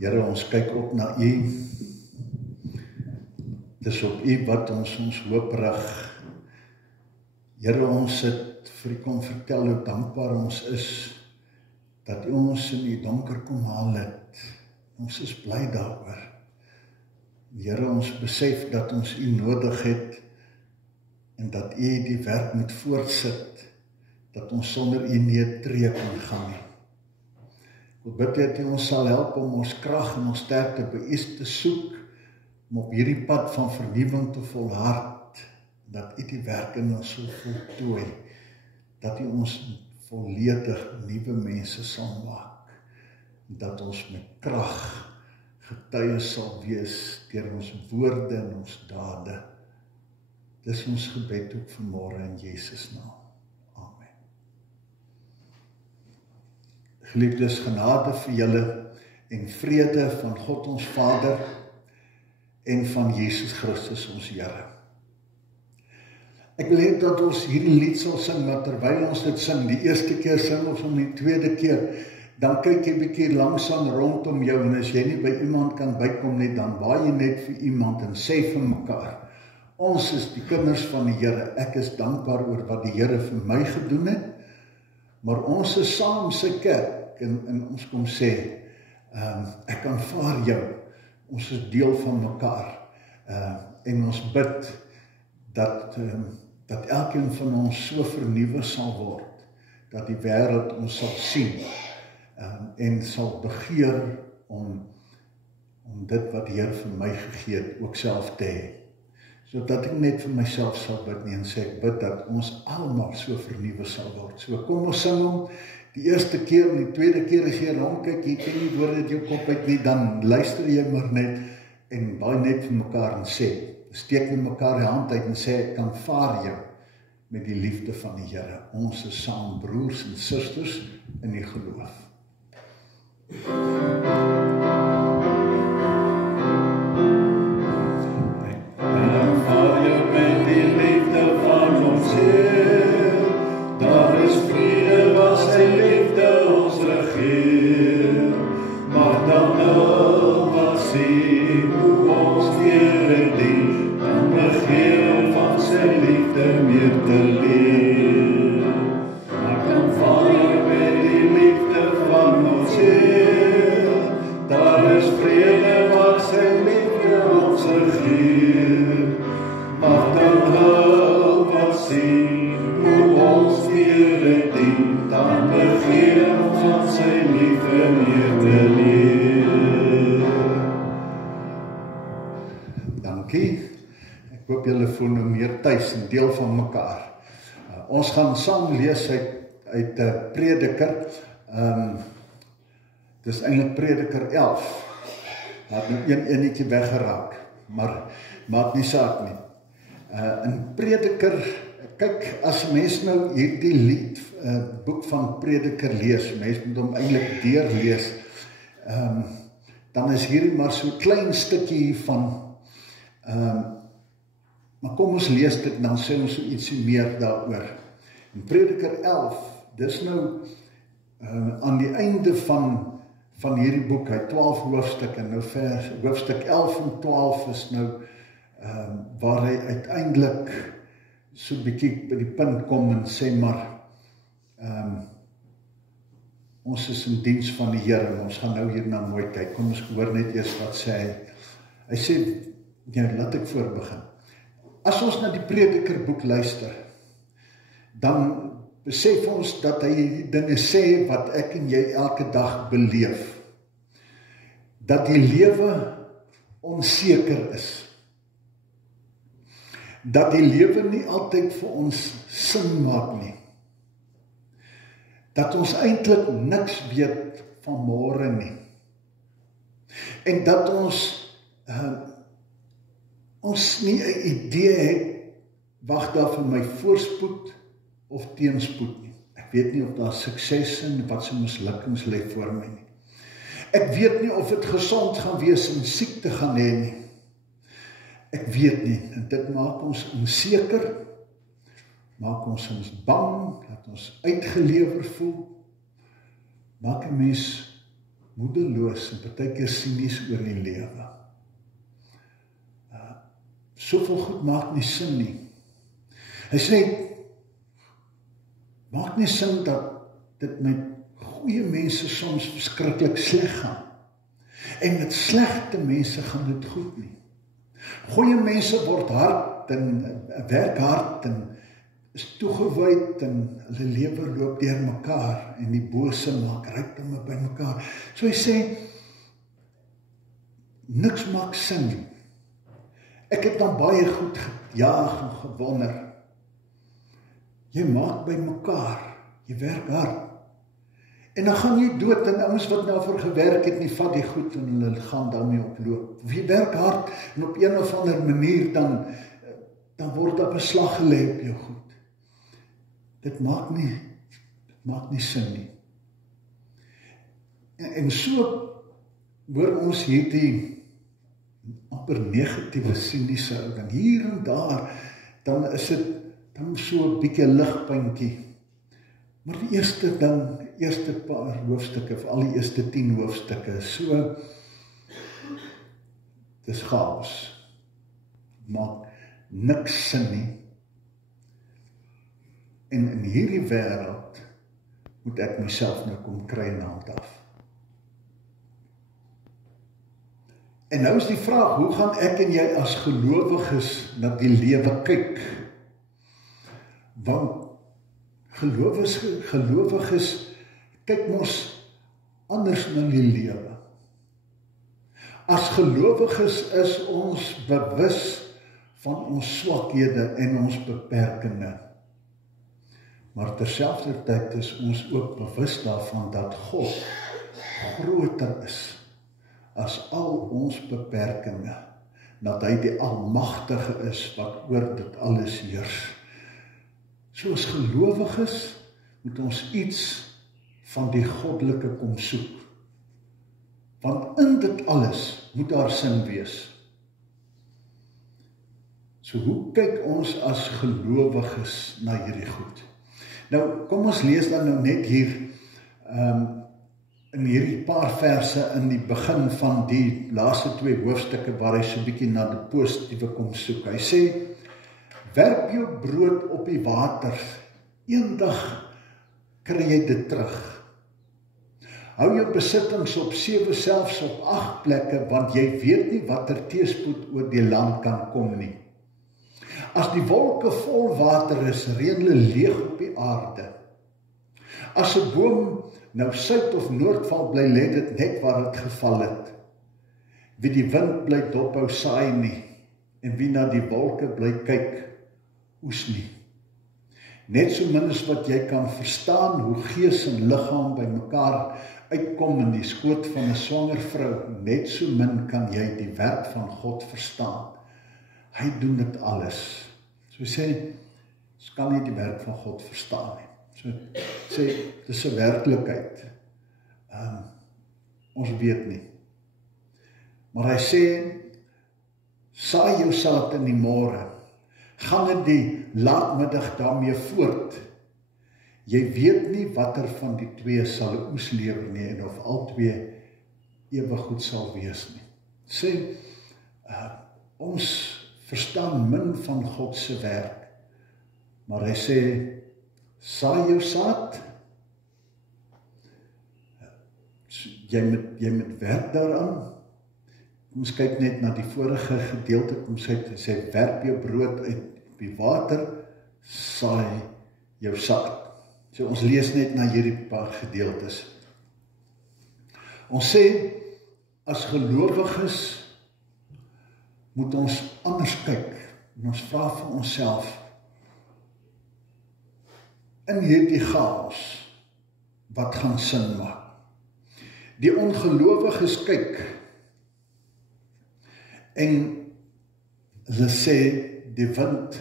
Here, ons kyk op na U. Dis op U wat ons hoop rig. Here, ons het vir U kom vertel hoe dankbaar ons is, dat U ons in die donker kom haal het. Ons is bly daaroor. Here, ons besef dat ons U nodig het, en dat U die werk moet voortsit, dat ons sonder U nie 'n tree kan gaan nie. Ek bid dat U ons sal help om ons krag en ons sterkte by U te soek, om op hierdie pad van vernuwing te volhard, dat U die werk in ons sal voltooi, dat U ons volledig nuwe mense sal maak, dat ons met krag getuies sal wees deur ons woorde en ons dade. Dis ons gebed ook vanmôre in Jesus naam. Amen. Geliefdes, genade vir julle en vrede van God ons Vader en van Jesus Christus ons Here. Ek wil hê dat ons hierdie lied sal sing, maar terwyl ons dit sing, die eerste keer sing ons om die tweede keer, dan kyk jy bietjie langsam rondom jou, en as jy nie by iemand kan bykom nie, dan waai jy net vir iemand en sê vir mekaar, ons is die kinders van die Here, ek is dankbaar oor wat die Here vir my gedoen het, maar ons is saam sy kerk, en ons kom sê, ek aanvaar jou, ons is deel van mekaar, en ons bid, dat elkeen van ons so vernuwe sal word, dat die wêreld ons sal sien, en sal begeer om dit wat die Here vir my gegee het, ook self te hê. Sodat ek net vir myself sal bid nie, en sê ek bid dat ons almal so vernuwe sal word. So kom ons sing hom, die eerste keer en die tweede keer as jy rondkyk, jy ken nie woorde uit jou kop uit nie, dan luister jy maar net, en baie net vir mekaar en sê, steek met mekaar die hand uit en sê, ek aanvaar jou met die liefde van die Here. Ons is saam broers en susters in die geloof. En deel van mekaar. Ons gaan saam lees uit Prediker. Dis eintlik Prediker 11. Het nou een enetjie weggeraak, maar maak nie saak nie. In Prediker, kyk, as mens nou hierdie lied, boek van Prediker lees, mens moet hom eintlik deurlees, dan is hier maar so 'n klein stukkie hiervan, maar kom ons lees dit, dan sê ons so ietsie meer daaroor. In Prediker 11, dis nou aan die einde van hierdie boek, hy 12 hoofstukke, nou hoofstuk 11 en 12 is nou, waar hy uiteindelik so bietjie by die punt kom en sê maar, ons is in diens van die Here, ons gaan nou hierna mooi kyk, kom ons hoor net eers wat sê hy. Hy sê, ja, laat ek voorbegin. As ons na die Predikerboek luister, dan besef ons dat hy die dinge sê wat ek en jy elke dag beleef. Dat die lewe onseker is. Dat die lewe nie altyd vir ons sin maak nie. Dat ons eintlik niks weet van môre nie. En dat ons nie 'n idee het, wag daar vir my voorspoed of teenspoed nie. Ek weet nie of daar sukses en wat se mislukkings lê voor my nie. Ek weet nie of dit gesond gaan wees en siekte gaan hê nie. Ek weet nie, en dit maak ons onseker, maak ons bang, laat ons uitgelewer voel, maak 'n mens moedeloos en partykeer sinies oor die lewe. Soveel goed maak nie sin nie. Hy sê, maak nie sin dat dit met goeie mense soms verskriklik sleg gaan. En met slegte mense gaan dit goed nie. Goeie mense word hard en werk hard en is toegewyd en hulle lewe loop deur mekaar en die bose maak rykdomme by mekaar. So hy sê, niks maak sin nie. Ek het dan baie goed gejaag en gewonder. Jy maak by mekaar, jy werk hard. En dan gaan jy dood en ouens wat nou vir gewerk het nie, vat die goed en hulle gaan daarmee oploop. Of jy werk hard en op een of ander manier dan word daar beslag gelê op jou goed. Dit maak nie sin nie. En so hoor ons hierdie amper negatiewe siniese ou dan hier en daar, dan is dit dan so 'n bietjie ligpuntjie. Maar die eerste paar hoofstukke, of al die eerste 10 hoofstukke, so, dis chaos. Maak niks sin nie. En in hierdie wêreld moet ek myself nou kom kry na hand af. En nou is die vraag, hoe gaan ek en jy as gelowiges na die lewe kyk? Want gelowiges kyk mos anders na die lewe. As gelowiges is ons bewus van ons swakhede en ons beperkings. Maar terselfdertyd is ons ook bewus daarvan dat God groter is as al ons beperkings, dat hy die almagtige is wat oor dit alles heers. So as gelowiges moet ons iets van die goddelike kom soek. Want in dit alles moet daar sin wees. So hoe kyk ons as gelowiges na hierdie goed? Nou, kom ons lees dan nou net hier in hierdie paar verse in die begin van die laaste 2 hoofstukke waar hy so bietjie na die positiewe kom soek. Hy sê, werp jou brood op die water, eendag kry jy dit terug. Hou jou besittings op 7, selfs op 8 plekke, want jy weet nie wat teëspoed oor die land kan kom nie. As die wolke vol water is, reën hulle leeg op die aarde. As 'n boom nou suid of noord val, bly lê dit net waar dit geval het. Wie die wind bly dophou, saai nie, en wie na die wolke bly kyk, oes nie. Net so min as wat jy kan verstaan hoe gees en liggaam by mekaar uitkom in die skoot van 'n swanger vrou, net so min kan jy die werk van God verstaan. Hy doen dit alles. So sê, ons kan nie die werk van God verstaan nie. So sê, dis 'n werklikheid. Ons weet nie. Maar hy sê, saai jou saad in die môre, gaan in die laatmiddag daarmee voort. Jy weet nie watter van die 2 sal 'n oes lewer nie, en of al 2 ewig goed sal wees nie. Sê, ons verstaan min van God se werk, maar hy sê, saai jou saad, jy moet werk daaraan. Kom ons kyk net na die vorige gedeelte, kom sê, werp jou brood uit die water, saai jou saad. So ons lees net na hierdie paar gedeeltes. Ons sê, as gelowiges moet ons anders kyk, en ons vra vir onsself, in hierdie chaos, wat gaan sin maak? Die ongelowiges kyk, en hulle sê, die wind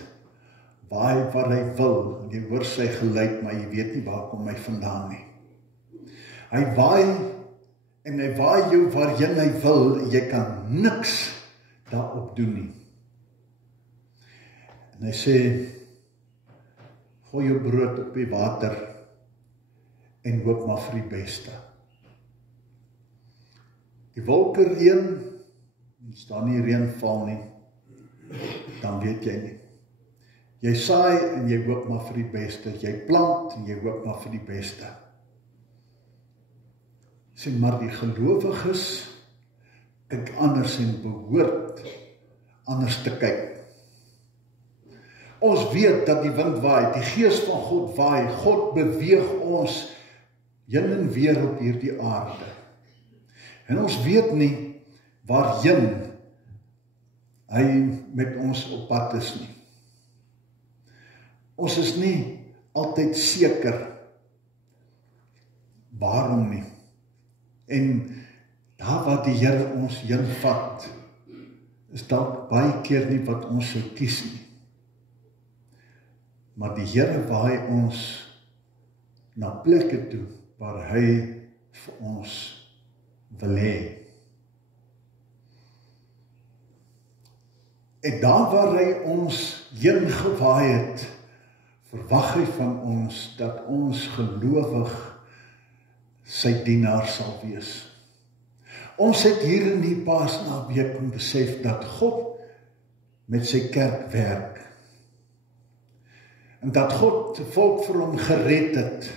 waai waar hy wil, en jy hoor sy geluid, maar jy weet nie waar kom hy vandaan nie. Hy waai, en hy waai jou waarheen hy wil, en jy kan niks daarop doen nie. En hy sê, gooi jou brood op die water, en hoop maar vir die beste. die wolke reën, as daar nie reën val nie, dan weet jy nie. Jy saai en jy hoop maar vir die beste, jy plant en jy hoop maar vir die beste. Sê maar die gelowiges kyk anders en behoort anders te kyk. Ons weet dat die wind waai, die gees van God waai, God beweeg ons heen en weer op hierdie aarde. En ons weet nie waarheen hy met ons op pad is nie. Ons is nie altyd seker waarom nie. En daar waar die Here ons heen vat, is dalk baie keer nie wat ons sou kies nie. Maar die Here waai ons na plekke toe waar hy vir ons wil hê. En daar waar hy ons heen gewaai het, verwag hy van ons dat ons gelowig sy dienaar sal wees. Ons het hier in die Paasnaweek kom besef dat God met sy kerk werk. En dat God die volk vir hom gered het.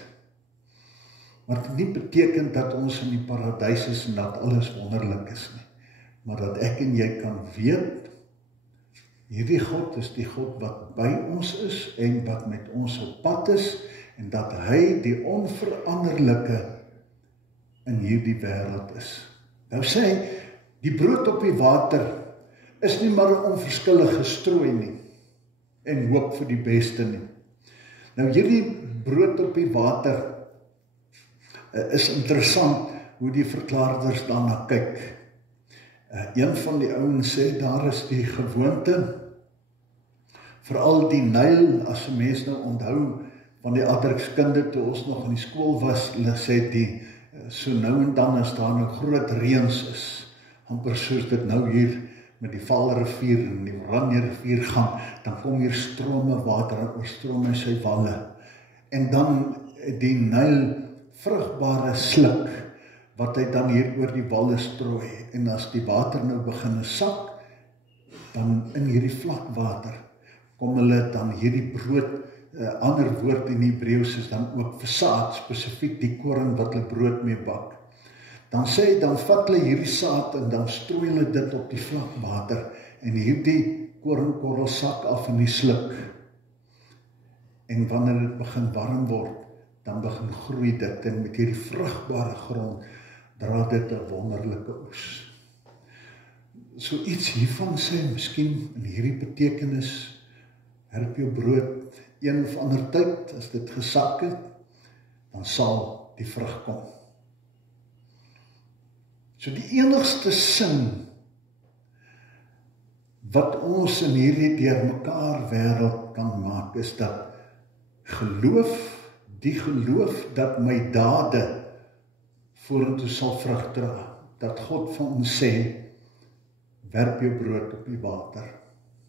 Maar dit nie beteken dat ons in die paradys is en dat alles wonderlik is nie. Maar dat ek en jy kan weet, hierdie God is die God wat by ons is en wat met ons op pad is en dat hy die onveranderlike in hierdie wêreld is. Nou sê hy, die brood op die water is nie maar 'n onverskillige strooi nie en hoop vir die beste nie. Nou hierdie brood op die water is interessant hoe die verklaarders daarna kyk. Een van die ouens sê, daar is die gewoonte, veral die Nyl, as 'n mens nou onthou van die aardrykskunde toe ons nog in die skool was, hulle sê die, so nou en dan as daar nou groot reëns is, amper soos dit nou hier met die Vaalrivier en die Oranje rivier gaan, dan kom hier strome water en oorstroom hy sy walle. En dan die Nyl vrugbare sluk, wat hy dan hier oor die walle strooi. En as die water nou begin sak, dan in hierdie vlak water, kom hulle dan hierdie brood, ander woord in Hebreëus is dan ook versaad, spesifiek die koring wat hulle brood mee bak. Dan sê hy, dan vat hulle hierdie saad en dan strooi hulle dit op die vlak water en hierdie koringkorrel sak af in die sluk. En wanneer dit begin warm word, dan begin groei dit en met hierdie vrugbare grond dra dit 'n wonderlike oes. So iets hiervan sê, miskien in hierdie betekenis, herp jou brood een of ander tyd, as dit gesak het, dan sal die vrug kom. So die enigste sin wat ons in hierdie deurmekaar wêreld kan maak, is dat die geloof dat my dade vorentoe sal vrug dra, dat God van ons sê, werp jou brood op die water.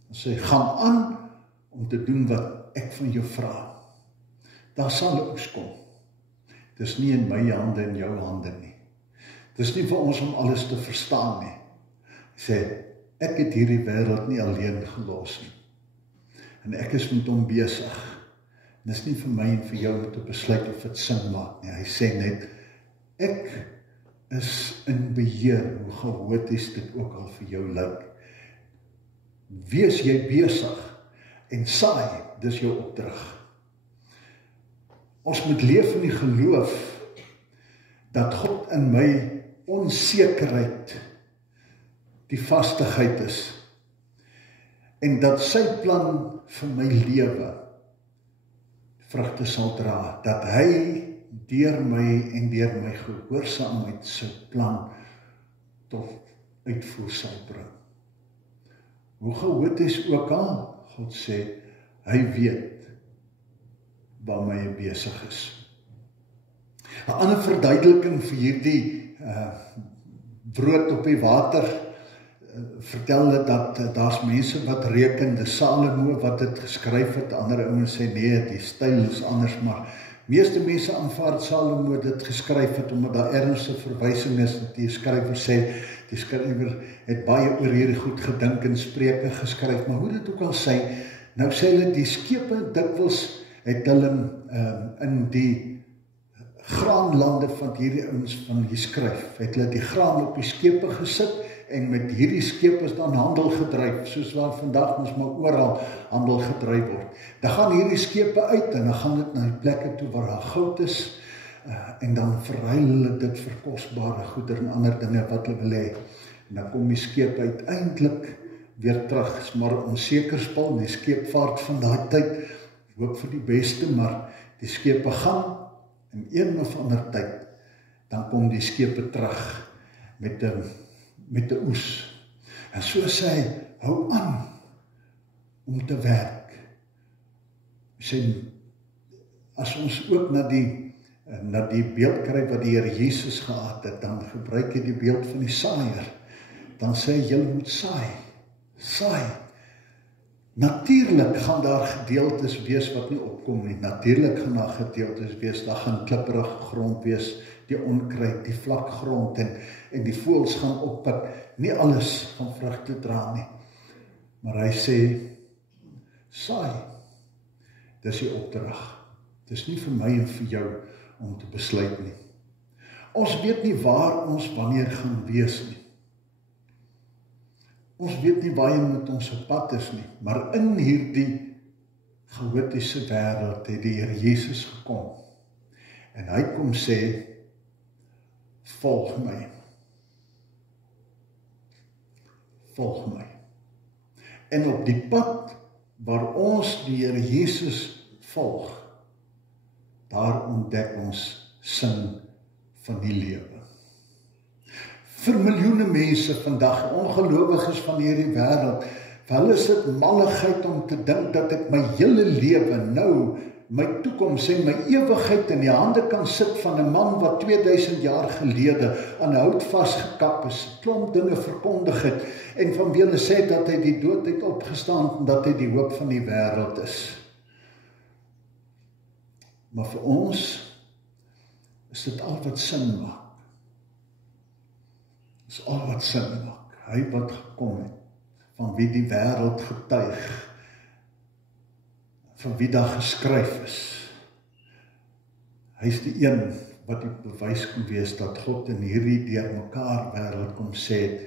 En sê, gaan aan om te doen wat ek van jou vra. Daar sal 'n oes kom. Dis nie in my hande en jou hande nie. Dis nie vir ons om alles te verstaan nie. Sê, ek het hierdie wêreld nie alleen gelos nie. En ek is met hom besig. Dis nie vir my en vir jou om te besluit of dit sin maak nie. Hy sê net, ek is in beheer, hoe chaoties dit ook al vir jou lyk. Wees jy besig en saai, dis jou opdrag. Ons moet leef in die geloof dat God in my onsekerheid die vastigheid is en dat sy plan vir my lewe vrugte sal dra, dat hy deur my en deur my gehoorsaamheid sy plan tot uitvoer sal bring. Hoe chaoties ook al, God sê, hy weet waarmee hy besig is. 'n ander verduideliking vir hierdie brood op die water, vertel dit dat daar's mense wat reken, dis Salomo wat dit geskryf het, ander ouens sê nee, die styl is anders, maar Meeste mense aanvaar Salomo dit geskryf het, omdat daar ernstige verwysing is, dat die skrywer sê, die skrywer het baie oor hierdie goed gedink en Spreuke geskryf, maar hoe dit ook al sê, nou sê hulle, die skepe dikwels het hulle in die graanlande van hierdie ouens van die skryf, het hulle die graan op die skepe gesit, en met hierdie skepe is dan handel gedryf, soos waar vandag ons maar oral handel gedryf word. Dan gaan hierdie skepe uit, en dan gaan dit na die plekke toe waar daar goud is, en dan verruil hulle dit vir kosbare goeder en ander dinge wat hulle wil hê. En dan kom die skepe uiteindelik weer terug, is maar 'n onseker spul, die skeepvaart van daai tyd, hoop vir die beste, maar die skepe gaan, en een of ander tyd, dan kom die skepe terug met 'n oes. En so sê hy, hou aan om te werk. Sê, as ons ook na die beeld kry wat die Here Jesus gehad het, dan gebruik hy die beeld van die saaier. Dan sê hy, julle moet saai. Natuurlik gaan daar gedeeltes wees wat nie opkom nie. Natuurlik gaan daar gedeeltes wees, daar gaan klipperige grond wees, die onkruid, die vlak grond, en die voëls gaan oppik. Nie alles gaan vrugte dra nie. Maar hy sê, saai. Dis die opdrag. Dis nie vir my en vir jou om te besluit nie. Ons weet nie waar ons wanneer gaan wees nie. Ons weet nie waarheen met ons op pad is nie, maar in hierdie chaotiese wêreld het die Here Jesus gekom. En hy kom sê, volg my. Volg my. En op die pad waar ons die Here Jesus volg, daar ontdek ons sin van die lewe. Vir miljoene mense vandag, ongelowiges van hierdie wêreld, vir hulle is dit malligheid om te dink dat ek my hele lewe nou, my toekoms en my ewigheid in die hande kan sit van 'n man wat 2000 jaar gelede aan hout vasgekap is, klomp dinge verkondig het, en van wie hulle sê dat hy die dood het opgestaan en dat hy die hoop van die wêreld is. Maar vir ons is dit al wat sin maak. Is al wat sin maak. Hy wat gekom het, van wie die wêreld getuig, van wie daar geskryf is. Hy is die een wat die bewys kan wees dat God in hierdie deurmekaar wêreld kom sê,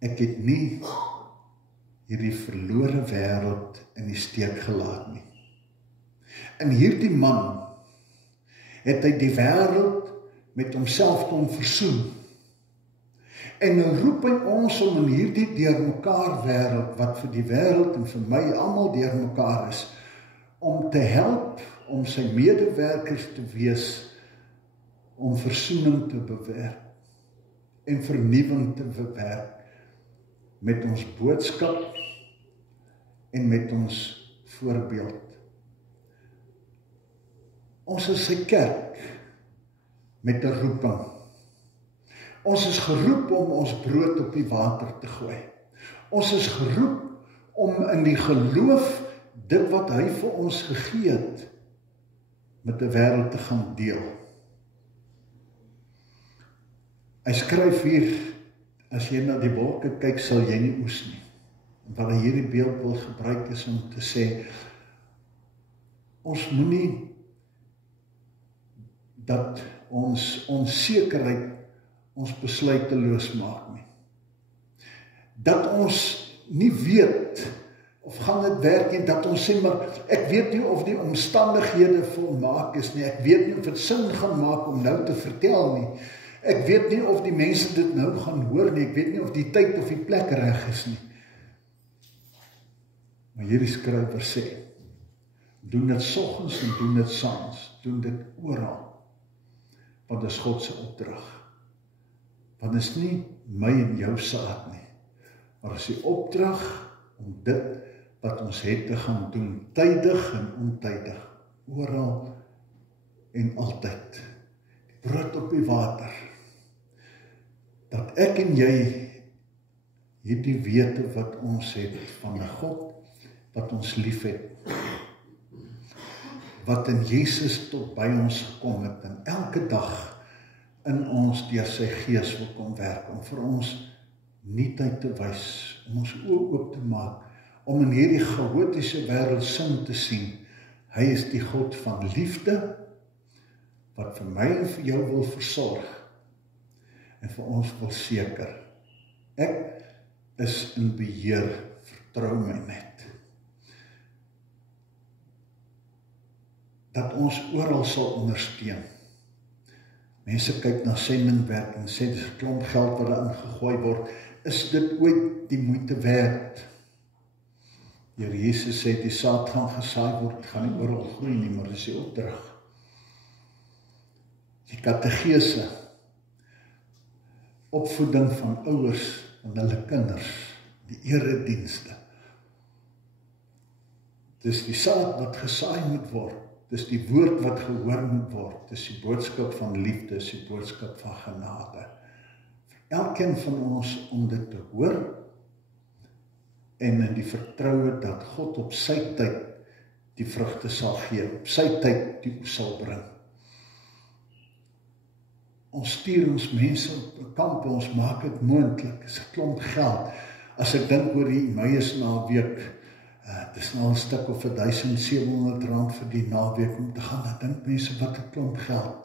ek het nie hierdie verlore wêreld in die steek gelaat nie. En hierdie man het hy die wêreld met homself kom versoen. En nou roep hy ons om in hierdie deurmekaar wêreld, wat vir die wêreld en vir my almal deurmekaar is, om te help, om sy medewerkers te wees, om versoening te bewerk en vernuwing te bewerk met ons boodskap en met ons voorbeeld. Ons is sy kerk met 'n roeping. Ons is geroep om ons brood op die water te gooi. Ons is geroep om in die geloof dit wat hy vir ons gegee het met die wêreld te gaan deel. Hy skryf hier, as jy na die wolke kyk, sal jy nie oes nie. Wat hy hierdie beeld wil gebruik is om te sê, ons moenie dat ons onsekerheid ons besluiteloos maak nie. Dat ons nie weet of gaan dit werk nie, dat ons sê, maar ek weet nie of die omstandighede volmaak is nie, ek weet nie of dit sin gaan maak om nou te vertel nie, ek weet nie of die mense dit nou gaan hoor nie, ek weet nie of die tyd of die plek reg is nie. Maar hierdie skrywer sê, doen dit soggens en doen dit saans, doen dit oral, want dit is God se opdrag. Want dit is nie my en jou saak nie, maar is die opdrag om dit wat ons het te gaan doen, tydig en ontydig, oral en altyd. Die brood op die water, dat ek en jy hierdie wete wat ons het van 'n God wat ons lief het, wat in Jesus tot by ons gekom het, en elke dag in ons deur sy Gees wil kom werk, om vir ons nuutheid te wys, om ons oë oop te maak, om in hierdie chaotiese wêreld sin te sien. Hy is die God van liefde, wat vir my en vir jou wil versorg, en vir ons wil seker. Ek is in beheer, vertrou my net. Dat ons oral sal ondersteun. Mense kyk na sendingwerk en sê, dis 'n klomp geld wat daarin gegooi word, is dit ooit die moeite werd? Hier Jesus sê, die saad gaan gesaai word, gaan nie oral groei nie, maar dis die opdrag. Die kategese, opvoeding van ouers, van hulle kinders, die eredienste. Dis die saad wat gesaai moet word, dis die woord wat gehoor moet word, dis die boodskap van liefde, dis die boodskap van genade. Vir elkeen van ons om dit te hoor, en in die vertroue dat God op sy tyd die vrugte sal gee, op sy tyd die oes sal bring. Ons stuur ons mense op kampe, ons maak dit moontlik, is 'n klomp geld. As ek dink oor die Emmaus naweek, dis nou 'n stuk of R1,700 vir die naweek om te gaan, dan dink mense wat 'n klomp geld.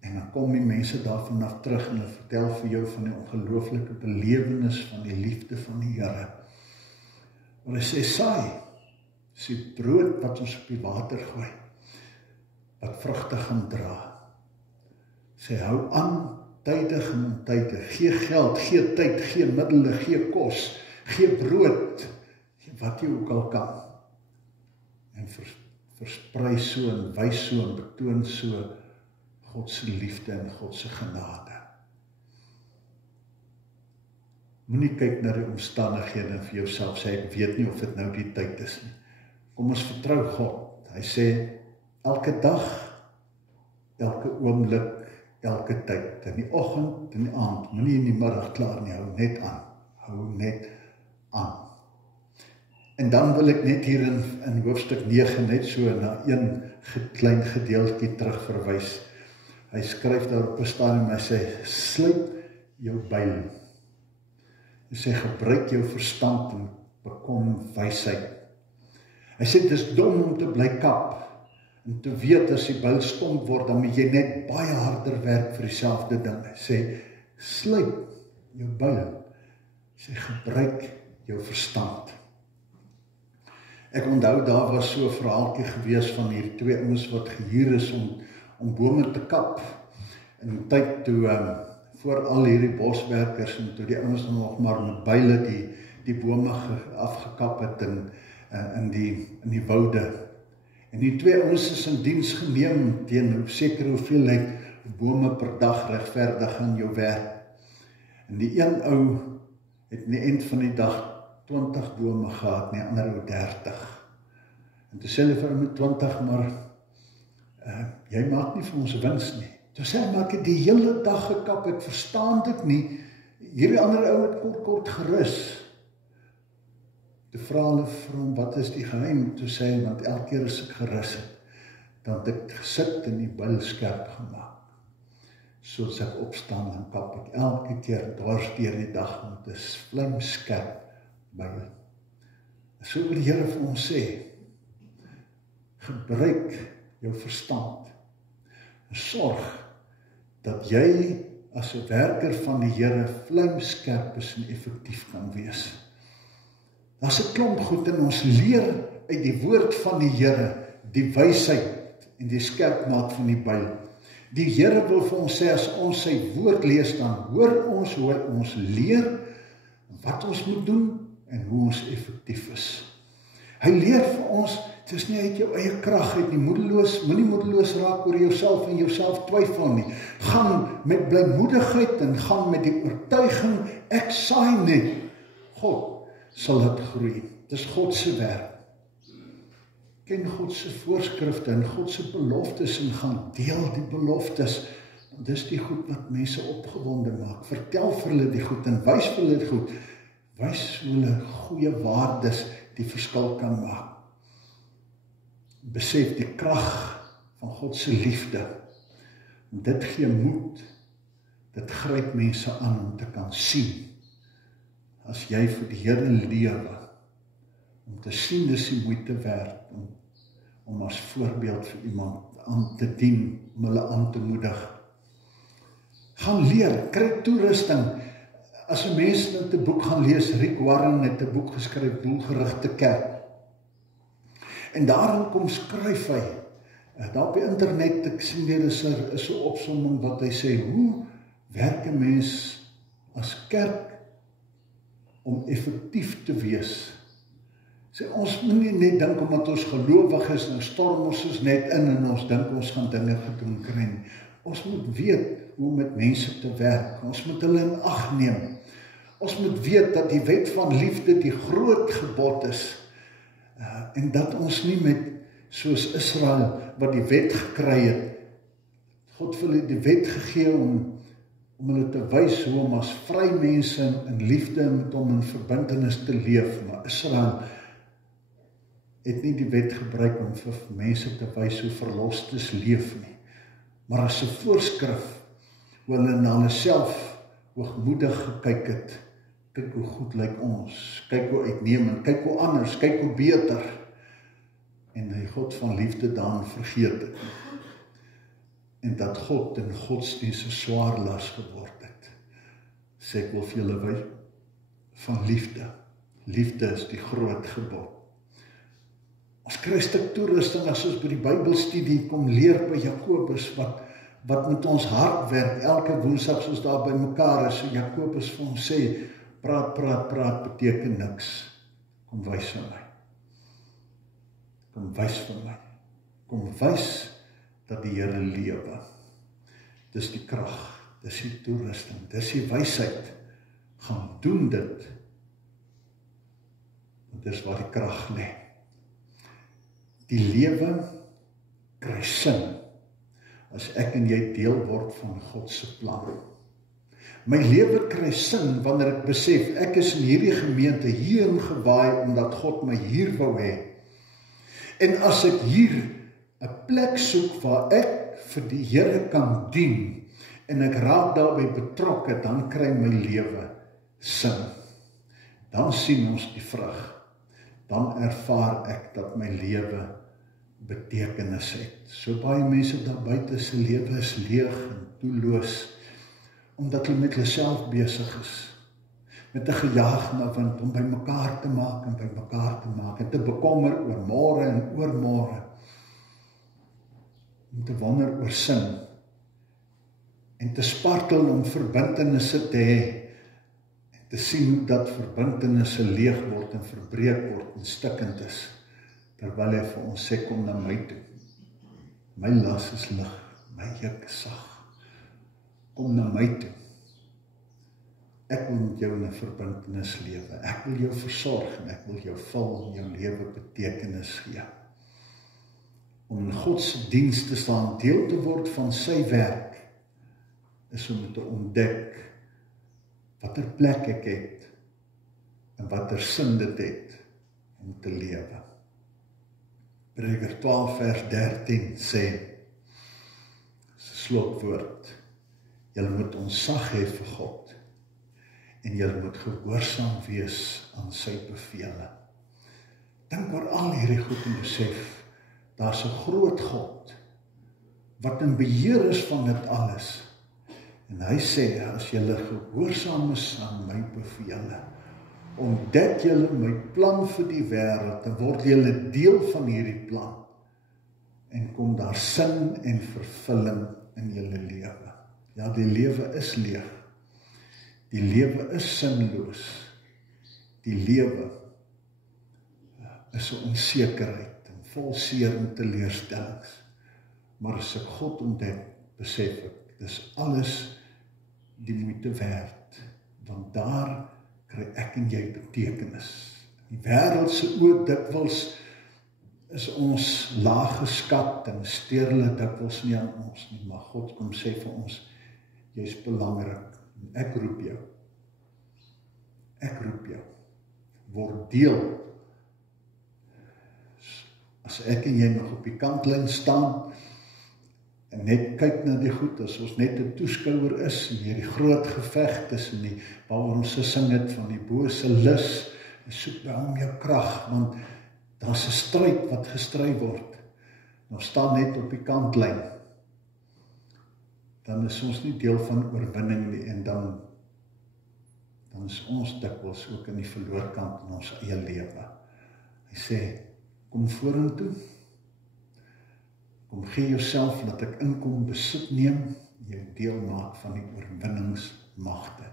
En dan kom die mense daarvan af terug en hulle vertel vir jou van die ongelooflike belewenis van die liefde van die Here. Maar hy sê, saai, is die brood wat ons op die water gooi, wat vrugte gaan dra. Sê, hou aan, tydig en ontydig, gee geld, gee tyd, gee middele, gee kos, gee brood, gee wat jy ook al kan. En versprei so en wys so en betoon so God se liefde en God se genade. Moenie kyk na die omstandighede en vir jouself sê, ek weet nie of dit nou die tyd is nie. Kom ons vertrou God. Hy sê, elke dag, elke oomblik, elke tyd, in die oggend, in die aand, moenie in die middag klaar nie, hou net aan. En dan wil ek net hier in hoofstuk 9 net so na een klein gedeeltjie terug verwys. Hy skryf daar op 'n stadium, hy sê, sluit jou byl. Hy sê, gebruik jou verstand en bekom wysheid. Hy sê, dit is dom om te bly kap, en te weet as die byl stomp word, dan moet jy net baie harder werk vir dieselfde ding. Hy sê, sluit jou byl. Hy sê, gebruik jou verstand. Ek onthou, daar was so 'n verhaaltjie gewees van hierdie twee ouens wat gehuur is om bome te kap. In die tyd toe, voor al hierdie boswerkers, en toe die ouens nog maar met byle die bome afgekap het in die woude. En die twee ouens is in diens geneem teen 'n sekere hoeveelheid bome per dag regverdig aan jou werk. En die een ou het aan die eind van die dag 20 bome gehad, en die ander ou 30. En toe sê hulle vir hom met 20, maar jy maak nie vir ons wins nie. Toe sê hy, maar ek het die hele dag gekap, ek verstaan dit nie. Hierdie ander ou het kort gerus. Toe vra hulle vir hom, wat is die geheim? Toe sê hy, want elke keer as ek gerus het, dan het ek gesit en die byl skerp gemaak. Soos ek opstaan, dan kap ek elke keer dwars deur die dag, want dit is vlamskerp byl. So wil die Here vir ons sê, gebruik jou verstand, en sorg dat jy as 'n werker van die Here vlamskerp is en effektief kan wees. Daar's 'n klomp goed in ons leer uit die woord van die Here, die wysheid en die skerpmaak van die byl. Die Here wil vir ons sê, as ons sy woord lees, dan hoor ons hoe hy ons leer, wat ons moet doen, en hoe ons effektief is. Hy leer vir ons, dit is nie uit jou eie krag uit nie, moenie moedeloos raak oor jouself en jouself twyfel nie. Gaan met blymoedigheid en gaan met die oortuiging, ek saai net. God sal dit groei. Dit is God se werk. Ken God se voorskrifte en God se beloftes en gaan deel die beloftes. Dis die goed wat mense opgewonde maak. Vertel vir hulle die goed en wys vir hulle die goed. Wys hoe hulle goeie waardes die verskil kan maak. besef die krag van God se liefde. En dit gee moed, dit gryp mense aan om te kan sien, as jy vir die Here lewe, om te sien dis die moeite werd, om as voorbeeld vir iemand aan te dien, om hulle aan te moedig. Gaan leer, kry toerusting. As 'n mens met 'n boek gaan lees, Rick Warren het 'n boek geskryf, Doelgerigte Kerk. En daarin kom skryf hy, daar op die internet, ek sien dit is 'n opsomming wat hy sê, hoe werk 'n mens as kerk om effektief te wees? Sê, ons moet nie net dink omdat ons gelowig is, en storm ons net in en ons dink ons gaan dinge gedoen kry. Ons moet weet hoe om met mense te werk. Ons moet hulle in ag neem. Ons moet weet dat die wet van liefde die groot gebod is. En dat ons nie met, soos Israel, wat die wet gekry het, God vir hulle die wet gegee om hulle te wys hoe om as vry mense in liefde met hom in verbintenis te leef. Maar Israel het nie die wet gebruik om vir mense te wys hoe verlostes leef nie. Maar as 'n voorskrif, hoe hulle na hulle self hoogmoedig gekyk het, kyk hoe goed lyk ons, kyk hoe uitnemend, kyk hoe anders, kyk hoe beter, en die God van liefde dan vergeet het, en dat God in godsdienst 'n swaar las geword het. Sê ek wil vir julle wys van liefde. Liefde is die groot gebod. Ons kry 'n stuk toerusting as ons by die Bybelstudie kom leer by Jakobus, wat met ons hart werk, elke woensdag soos daar by mekaar is, so Jakobus vir ons sê, praat beteken niks. Kom wys vir my. Kom wys vir my. Kom wys dat die Here lewe. Dis die krag, dis die toerusting, dis die wysheid. Gaan doen dit. Want dis waar die krag lê. Die lewe kry sin as ek en jy deel word van God se plan. My lewe kry sin wanneer ek besef, ek is in hierdie gemeente hierin gewaai omdat God my hier wou hê. En as ek hier 'n plek soek waar ek vir die Here kan dien en ek raak daarbey betrokke, dan kry my lewe sin. Dan sien ons die vrug. Dan ervaar ek dat my lewe betekenis het. So baie mense daar buite se lewe is leeg en doelloos, omdat hulle met hulle self besig is, met 'n gejaag na wind om by mekaar te maak en by mekaar te maak, en te bekommer oor môre en oormôre, om te wonder oor sin, en te spartel om verbintenisse te hê, en te sien hoe dat verbintenisse leeg word en verbreek word en stikkend is, terwyl hy vir ons sê, kom na my toe. My las is lig, my juk is sag. Kom na my toe. Ek wil met jou in 'n verbintenis lewe. Ek wil jou versorg en ek wil jou vul en jou lewe betekenis gee. Om in God se diens te staan, deel te word van sy werk, is om te ontdek watter plek ek het en watter sin dit het om te lewe. Prediker 12 vers 13 sê, is 'n slotwoord, julle moet ontzag hê vir God, en julle moet gehoorsaam wees aan sy bevele. Dink oor al hierdie goed en besef, daar's 'n groot God, wat in beheer is van dit alles, en hy sê, as julle gehoorsaam is aan my bevele, ontdek julle my plan vir die wêreld, en word julle deel van hierdie plan, en kom daar sin en vervulling in julle lewe. Ja, die lewe is leeg. Die lewe is sinloos. Die lewe is 'n onsekerheid en vol seer en teleurstellings. Maar as ek God ontdek, besef ek, dis alles die moeite werd, want daar kry ek en jy betekenis. Die wêreld se oë dikwels is ons laag geskat en steur hulle dikwels nie aan ons nie, maar God kom sê vir ons, jy's belangrik, en ek roep jou. Ek roep jou. Word deel as as ek en jy nog op die kantlyn staan, en net kyk na die goed, as ons net 'n toeskouer is, en hierdie groot geveg tussen die, waaroor ons gesing het, van die bose lus, en soek by hom jou krag, want daar's 'n stryd wat gestry word, en ons staan net op die kantlyn, dan is ons nie deel van oorwinning nie, en dan is ons dikwels ook in die verloorkant in ons eie lewe. Hy sê, kom vorentoe, kom gee jouself, laat ek inkom, besit neem, jou deel maak van die oorwinningsmagte.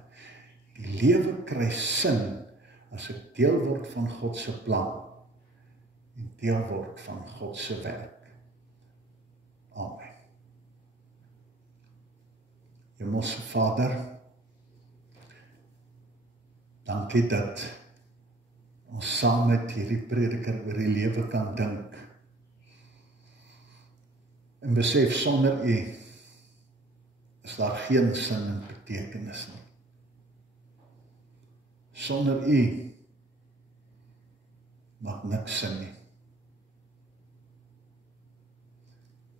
Die lewe kry sin, as ek deel word van God se plan, en deel word van God se werk. Amen. Hemelse Vader, dankie dat ons saam met hierdie prediker oor die lewe kan dink, en besef sonder U is daar geen sin en betekenis nie. Sonder U maak niks sin nie.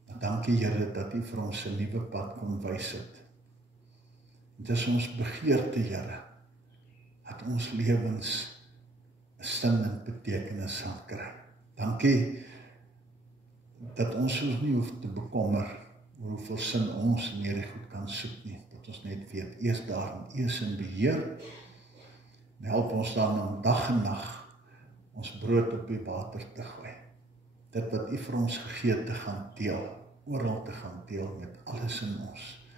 Maar dankie Here dat U vir ons 'n nuwe pad kom wys het. Dit is ons begeerte, Here, dat ons lewens 'n sin en betekenis sal kry. Dankie dat ons nie hoef te bekommer oor hoeveel sin ons in hierdie goed kan soek nie, dat ons net weet, eers daar en eers in beheer, en help ons dan om dag en nag ons brood op die water te gooi. Dit wat U vir ons gegee het te gaan deel, oral te gaan deel met alles in ons.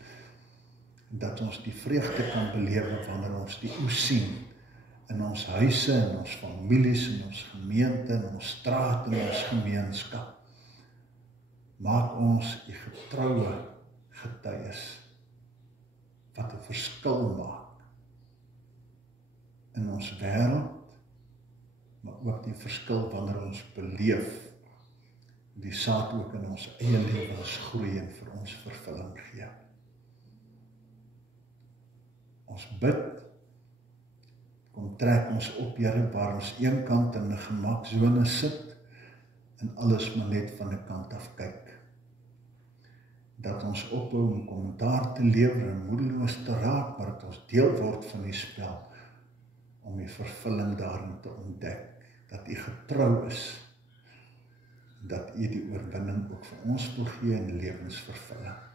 En dat ons die vreugde kan belewe wanneer ons die oes sien, in ons huise, in ons families, in ons gemeente, in ons straat, in ons gemeenskap. Maak ons U getroue getuies, wat 'n verskil maak in ons wêreld, maar ook die verskil wanneer ons beleef, die saad ook in ons eie lewens groei en vir ons vervulling gee. Ons bid, kom trek ons op, Here, waar ons een kant in 'n gemaksone sit, en alles maar net van 'n kant af kyk. Dat ons ophou om kommentaar te lewer en moedeloos te raak, maar dat ons deel word van die spel, om die vervulling daarin te ontdek, dat U getrou is, en dat U die oorwinning ook vir ons wil gee in lewensvervulling.